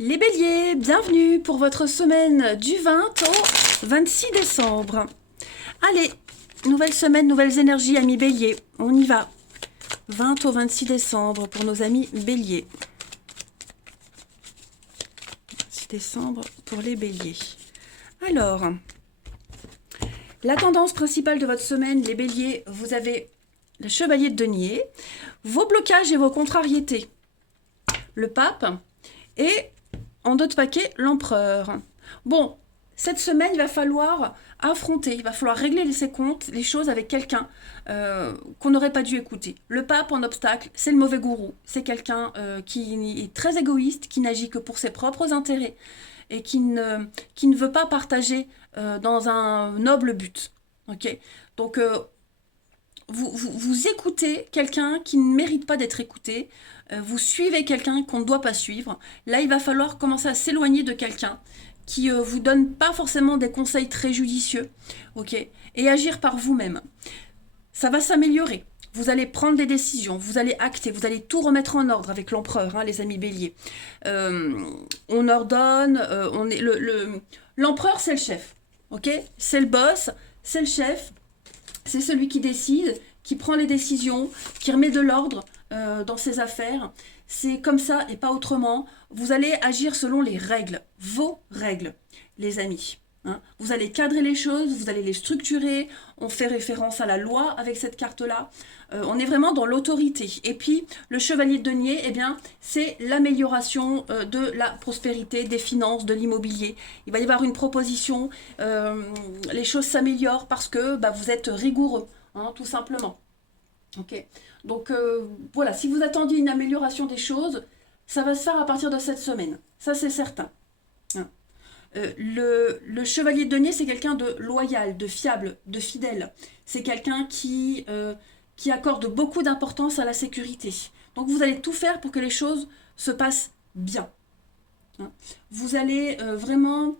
Les béliers, bienvenue pour votre semaine du 20 au 26 décembre. Allez, nouvelle semaine, nouvelles énergies, amis béliers. On y va. 20 au 26 décembre pour nos amis béliers. 26 décembre pour les béliers. Alors, la tendance principale de votre semaine, les béliers, vous avez le chevalier de denier, vos blocages et vos contrariétés, le pape et en d'autres paquets, l'empereur. Bon, cette semaine, il va falloir affronter, il va falloir régler ses comptes, les choses avec quelqu'un qu'on n'aurait pas dû écouter. Le pape en obstacle, c'est le mauvais gourou. C'est quelqu'un qui est très égoïste, qui n'agit que pour ses propres intérêts et qui ne veut pas partager dans un noble but. Ok. Donc, vous écoutez quelqu'un qui ne mérite pas d'être écouté, vous suivez quelqu'un qu'on ne doit pas suivre. Là, il va falloir commencer à s'éloigner de quelqu'un qui vous donne pas forcément des conseils très judicieux, ok, et agir par vous-même. Ça va s'améliorer. Vous allez prendre des décisions, vous allez acter, vous allez tout remettre en ordre avec l'empereur, hein, les amis béliers. On ordonne, l'empereur, c'est le chef, ok, c'est le boss, c'est le chef. C'est celui qui décide, qui prend les décisions, qui remet de l'ordre dans ses affaires. C'est comme ça et pas autrement. Vous allez agir selon les règles, vos règles, les amis. Hein. Vous allez cadrer les choses, vous allez les structurer. On fait référence à la loi avec cette carte-là. On est vraiment dans l'autorité. Et puis, le chevalier de denier, eh bien, c'est l'amélioration de la prospérité, des finances, de l'immobilier. Il va y avoir une proposition, les choses s'améliorent parce que vous êtes rigoureux, hein, tout simplement. Ok. Donc, voilà, si vous attendiez une amélioration des choses, ça va se faire à partir de cette semaine. Ça, c'est certain. Hein. Le chevalier de denier, c'est quelqu'un de loyal, de fiable, de fidèle. C'est quelqu'un qui accorde beaucoup d'importance à la sécurité. Donc vous allez tout faire pour que les choses se passent bien. Hein. Vous allez vraiment...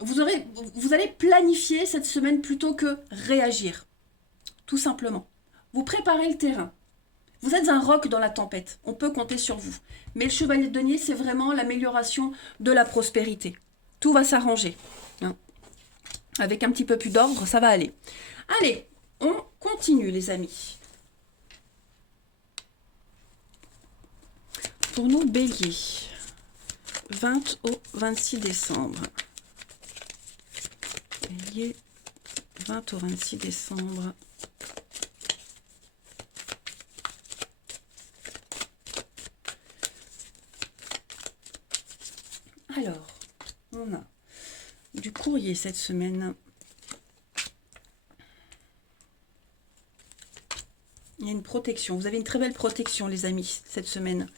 vous allez planifier cette semaine plutôt que réagir. Tout simplement. Vous préparez le terrain. Vous êtes un roc dans la tempête, on peut compter sur vous. Mais le chevalier de denier, c'est vraiment l'amélioration de la prospérité. Tout va s'arranger. Hein. Avec un petit peu plus d'ordre, ça va aller. Allez, on continue les amis. Pour nos béliers, 20 au 26 décembre. Bélier, 20 au 26 décembre. Alors, on a du courrier cette semaine. Il y a une protection. Vous avez une très belle protection, les amis, cette semaine.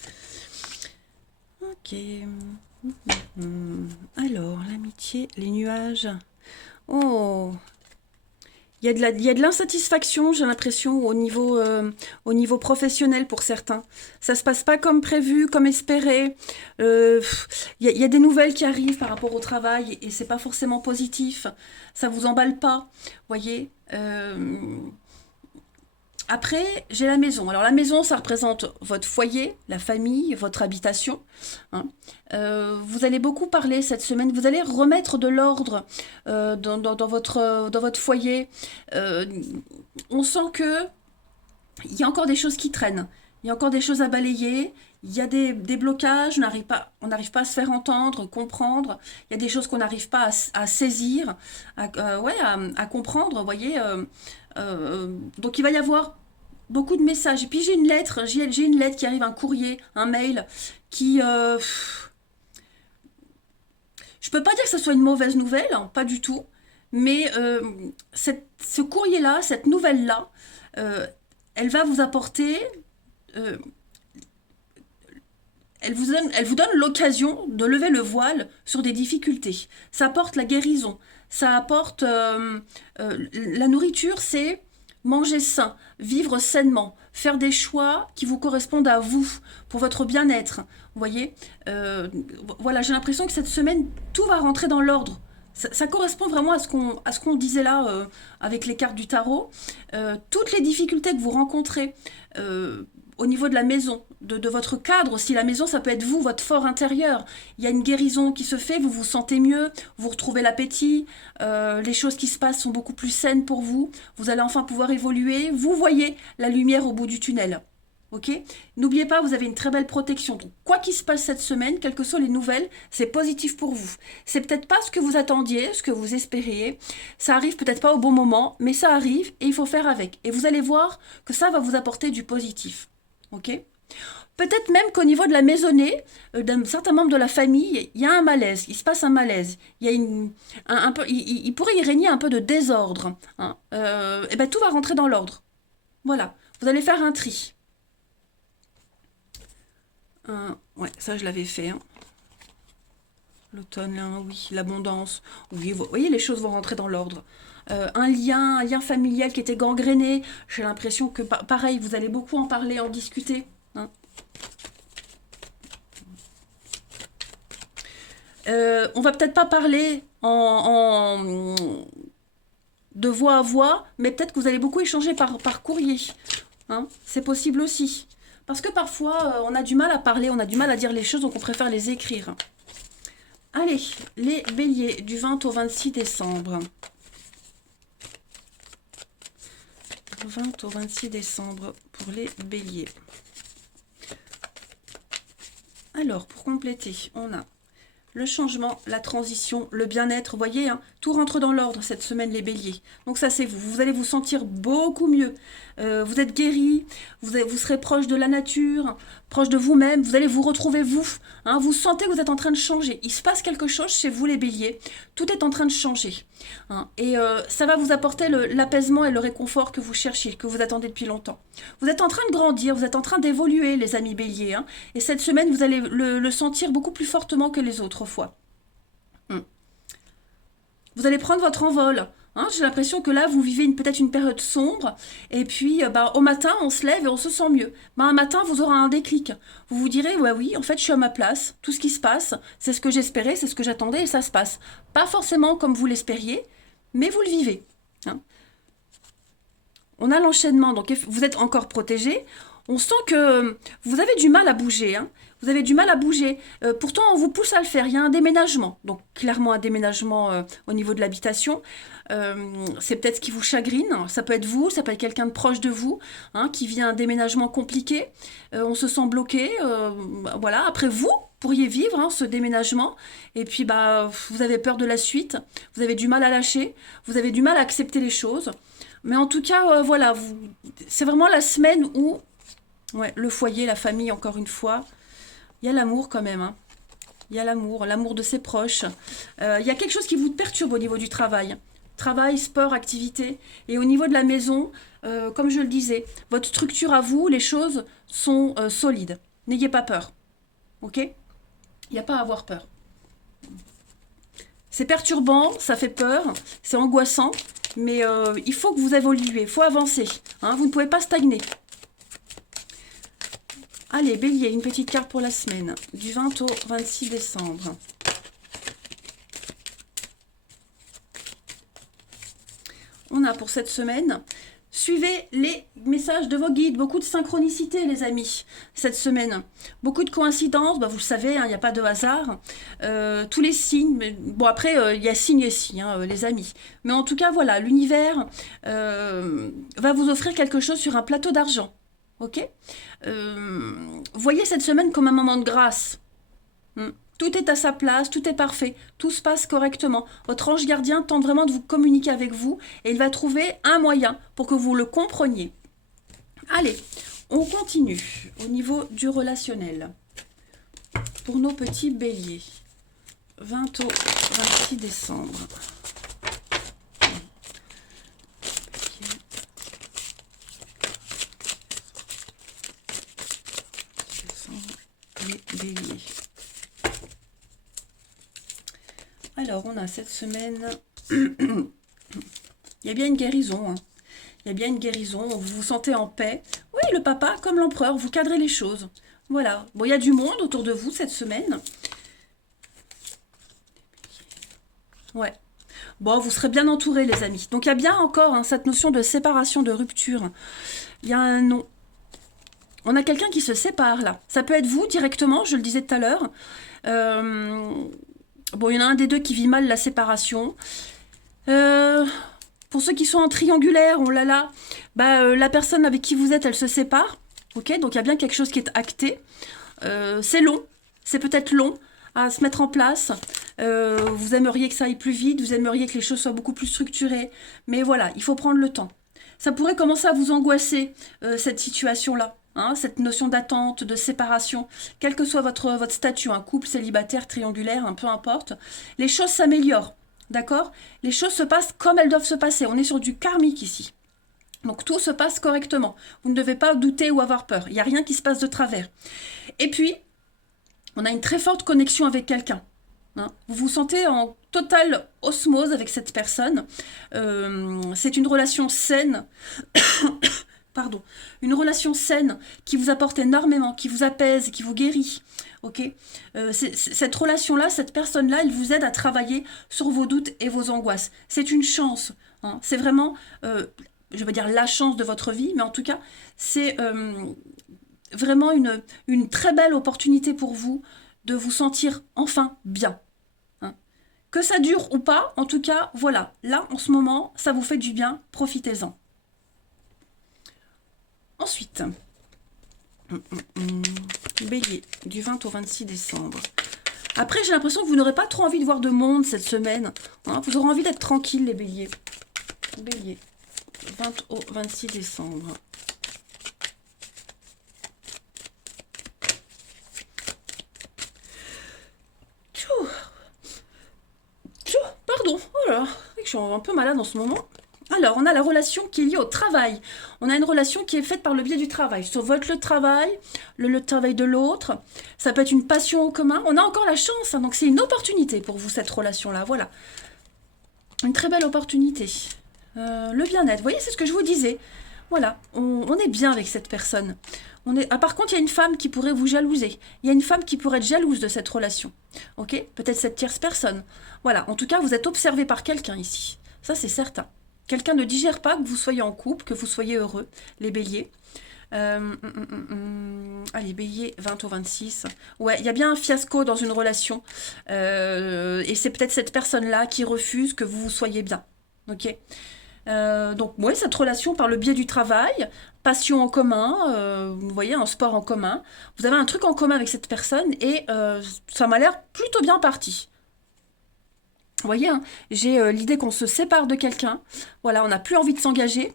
Ok. Alors, l'amitié, les nuages. Oh, il y a de l'insatisfaction, j'ai l'impression, au niveau professionnel pour certains. Ça se passe pas comme prévu, comme espéré. Il y a des nouvelles qui arrivent par rapport au travail et c'est pas forcément positif. Ça vous emballe pas, voyez. Après, j'ai la maison. Alors la maison, ça représente votre foyer, la famille, votre habitation. Hein. Vous allez beaucoup parler cette semaine. Vous allez remettre de l'ordre dans votre foyer. On sent que il y a encore des choses qui traînent. Il y a encore des choses à balayer. Il y a des blocages. On n'arrive pas à se faire entendre, comprendre. Il y a des choses qu'on n'arrive pas à saisir, à comprendre. Vous voyez. Donc il va y avoir beaucoup de messages. Et puis j'ai une lettre qui arrive, un courrier, un mail qui... je peux pas dire que ce soit une mauvaise nouvelle, hein, pas du tout. Mais ce courrier-là, cette nouvelle-là, elle va vous apporter... elle vous donne l'occasion de lever le voile sur des difficultés. Ça apporte la guérison. Ça apporte... la nourriture, c'est manger sain, vivre sainement, faire des choix qui vous correspondent à vous, pour votre bien-être. Vous voyez. Voilà, j'ai l'impression que cette semaine, tout va rentrer dans l'ordre. Ça correspond vraiment à ce qu'on disait là avec les cartes du tarot. Toutes les difficultés que vous rencontrez au niveau de la maison, de votre cadre aussi. La maison, ça peut être vous, votre fort intérieur. Il y a une guérison qui se fait, vous vous sentez mieux, vous retrouvez l'appétit, les choses qui se passent sont beaucoup plus saines pour vous. Vous allez enfin pouvoir évoluer. Vous voyez la lumière au bout du tunnel. Ok? N'oubliez pas, vous avez une très belle protection. Donc, quoi qu'il se passe cette semaine, quelles que soient les nouvelles, c'est positif pour vous. C'est peut-être pas ce que vous attendiez, ce que vous espériez. Ça arrive peut-être pas au bon moment, mais ça arrive et il faut faire avec. Et vous allez voir que ça va vous apporter du positif. Ok? Peut-être même qu'au niveau de la maisonnée, d'un certain membre de la famille, il y a un malaise, il se passe un malaise. Il y a un peu, il pourrait y régner un peu de désordre. Hein. Et ben tout va rentrer dans l'ordre. Voilà. Vous allez faire un tri. Ouais, ça je l'avais fait. Hein. L'automne, là, oui, l'abondance. Oui, vous voyez, les choses vont rentrer dans l'ordre. Un lien familial qui était gangréné. J'ai l'impression que, pareil, vous allez beaucoup en parler, en discuter. Hein. On va peut-être pas parler de voix à voix, mais peut-être que vous allez beaucoup échanger par courrier. Hein. C'est possible aussi. Parce que parfois, on a du mal à parler, on a du mal à dire les choses, donc on préfère les écrire. Allez, les béliers, du 20 au 26 décembre. 20 au 26 décembre pour les béliers. Alors, pour compléter, on a le changement, la transition, le bien-être. Vous voyez, hein, tout rentre dans l'ordre cette semaine, les béliers. Donc ça, c'est vous. Vous allez vous sentir beaucoup mieux. Vous êtes guéri, vous serez proche de la nature, proche de vous-même. Vous allez vous retrouver vous. Hein, vous sentez que vous êtes en train de changer. Il se passe quelque chose chez vous, les béliers. Tout est en train de changer. Hein, et ça va vous apporter l'apaisement et le réconfort que vous cherchiez, que vous attendez depuis longtemps. Vous êtes en train de grandir, vous êtes en train d'évoluer, les amis béliers. Hein, et cette semaine, vous allez le sentir beaucoup plus fortement que les autres fois. Vous allez prendre votre envol. Hein, j'ai l'impression que là, vous vivez peut-être une période sombre. Et puis, au matin, on se lève et on se sent mieux. Un matin, vous aurez un déclic. Vous vous direz, ouais, oui, en fait, je suis à ma place. Tout ce qui se passe, c'est ce que j'espérais, c'est ce que j'attendais et ça se passe. Pas forcément comme vous l'espériez, mais vous le vivez. Hein. On a l'enchaînement, donc vous êtes encore protégé. On sent que vous avez du mal à bouger. Hein. Vous avez du mal à bouger. Pourtant, on vous pousse à le faire. Il y a un déménagement. Donc, clairement, un déménagement au niveau de l'habitation. C'est peut-être ce qui vous chagrine. Ça peut être vous, ça peut être quelqu'un de proche de vous, hein, qui vit un déménagement compliqué. On se sent bloqué. Voilà. Après, vous pourriez vivre hein, ce déménagement. Et puis, vous avez peur de la suite. Vous avez du mal à lâcher. Vous avez du mal à accepter les choses. Mais en tout cas, voilà. C'est vraiment la semaine où... Ouais, le foyer, la famille, encore une fois. Il y a l'amour quand même. Hein. Il y a l'amour de ses proches. Il y a quelque chose qui vous perturbe au niveau du travail. Travail, sport, activité. Et au niveau de la maison, comme je le disais, votre structure à vous, les choses sont solides. N'ayez pas peur. Ok? Il n'y a pas à avoir peur. C'est perturbant, ça fait peur, c'est angoissant, mais il faut que vous évoluiez, il faut avancer. Hein, vous ne pouvez pas stagner. Allez, bélier, une petite carte pour la semaine, du 20 au 26 décembre. On a pour cette semaine, suivez les messages de vos guides, beaucoup de synchronicité les amis, cette semaine. Beaucoup de coïncidences, vous le savez, il n'y a pas de hasard. Tous les signes, mais, bon après, il y a signes et signes, hein, les amis. Mais en tout cas, voilà, l'univers va vous offrir quelque chose sur un plateau d'argent. Ok, voyez cette semaine comme un moment de grâce. Tout est à sa place, tout est parfait, tout se passe correctement. Votre ange gardien tente vraiment de vous communiquer avec vous et il va trouver un moyen pour que vous le compreniez. Allez, on continue au niveau du relationnel. Pour nos petits béliers, 20 au 26 décembre. Les béliers. Alors, on a cette semaine, il y a bien une guérison. Hein. Il y a bien une guérison, vous vous sentez en paix. Oui, le papa, comme l'empereur, vous cadrez les choses. Voilà. Bon, il y a du monde autour de vous cette semaine. Ouais. Bon, vous serez bien entourés, les amis. Donc, il y a bien encore hein, cette notion de séparation, de rupture. Il y a un non. On a quelqu'un qui se sépare là. Ça peut être vous directement, je le disais tout à l'heure. Euh, Bon, il y en a un des deux qui vit mal la séparation. Euh, pour ceux qui sont en triangulaire, oh là là, la personne avec qui vous êtes, elle se sépare. Ok, donc il y a bien quelque chose qui est acté. C'est long, c'est peut-être long à se mettre en place. Vous aimeriez que ça aille plus vite, vous aimeriez que les choses soient beaucoup plus structurées. Mais voilà, il faut prendre le temps. Ça pourrait commencer à vous angoisser, cette situation-là. Hein, cette notion d'attente, de séparation, quel que soit votre statut, un couple, célibataire, triangulaire, peu importe, les choses s'améliorent, d'accord? Les choses se passent comme elles doivent se passer. On est sur du karmique ici. Donc tout se passe correctement. Vous ne devez pas douter ou avoir peur. Il n'y a rien qui se passe de travers. Et puis, on a une très forte connexion avec quelqu'un. Hein. Vous vous sentez en totale osmose avec cette personne. C'est une relation saine. Pardon, une relation saine qui vous apporte énormément, qui vous apaise, qui vous guérit. Ok, cette relation-là, cette personne-là, elle vous aide à travailler sur vos doutes et vos angoisses. C'est une chance. Hein. C'est vraiment, je veux dire, la chance de votre vie, mais en tout cas, c'est vraiment une très belle opportunité pour vous de vous sentir enfin bien. Hein. Que ça dure ou pas, en tout cas, voilà. Là, en ce moment, ça vous fait du bien, profitez-en. Ensuite, Bélier, du 20 au 26 décembre. Après, j'ai l'impression que vous n'aurez pas trop envie de voir de monde cette semaine. Hein, vous aurez envie d'être tranquille, les béliers. Bélier, 20 au 26 décembre. Pardon, oh là là, je suis un peu malade en ce moment. Alors, on a la relation qui est liée au travail. On a une relation qui est faite par le biais du travail. Sur votre lieu de travail, le travail de l'autre. Ça peut être une passion en commun. On a encore la chance, hein, donc c'est une opportunité pour vous, cette relation-là. Voilà. Une très belle opportunité. Le bien-être. Vous voyez, c'est ce que je vous disais. Voilà, on est bien avec cette personne. Par contre, il y a une femme qui pourrait vous jalouser. Il y a une femme qui pourrait être jalouse de cette relation. Ok? Peut-être cette tierce personne. Voilà, en tout cas, vous êtes observé par quelqu'un ici. Ça, c'est certain. Quelqu'un ne digère pas que vous soyez en couple, que vous soyez heureux, les béliers. Allez, bélier, 20 au 26. Ouais, il y a bien un fiasco dans une relation. Et c'est peut-être cette personne-là qui refuse que vous soyez bien. Ok? Donc, oui, cette relation par le biais du travail, passion en commun, vous voyez, un sport en commun. Vous avez un truc en commun avec cette personne et ça m'a l'air plutôt bien parti. Vous voyez, hein, j'ai l'idée qu'on se sépare de quelqu'un. Voilà, on n'a plus envie de s'engager.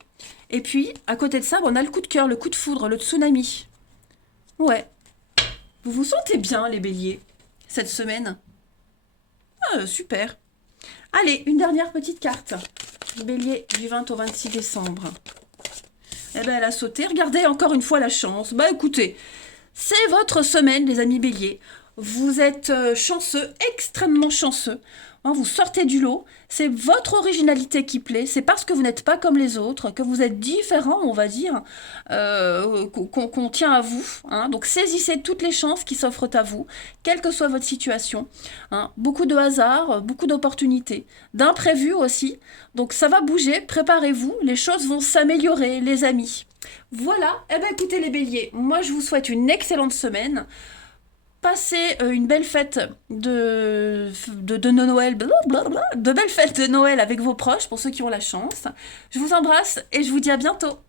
Et puis, à côté de ça, on a le coup de cœur, le coup de foudre, le tsunami. Ouais. Vous vous sentez bien, les béliers, cette semaine? Ah, super. Allez, une dernière petite carte. Bélier du 20 au 26 décembre. Eh ben, elle a sauté. Regardez encore une fois la chance. Bah écoutez, c'est votre semaine, les amis béliers. Vous êtes chanceux, extrêmement chanceux. Hein, vous sortez du lot. C'est votre originalité qui plaît. C'est parce que vous n'êtes pas comme les autres, que vous êtes différent, on va dire, qu'on tient à vous. Hein. Donc saisissez toutes les chances qui s'offrent à vous, quelle que soit votre situation. Hein. Beaucoup de hasard, beaucoup d'opportunités, d'imprévus aussi. Donc ça va bouger, préparez-vous, les choses vont s'améliorer, les amis. Voilà, eh ben écoutez les béliers, moi je vous souhaite une excellente semaine. Passez une belle fête de Noël, blablabla, de belles fêtes de Noël avec vos proches, pour ceux qui ont la chance. Je vous embrasse et je vous dis à bientôt.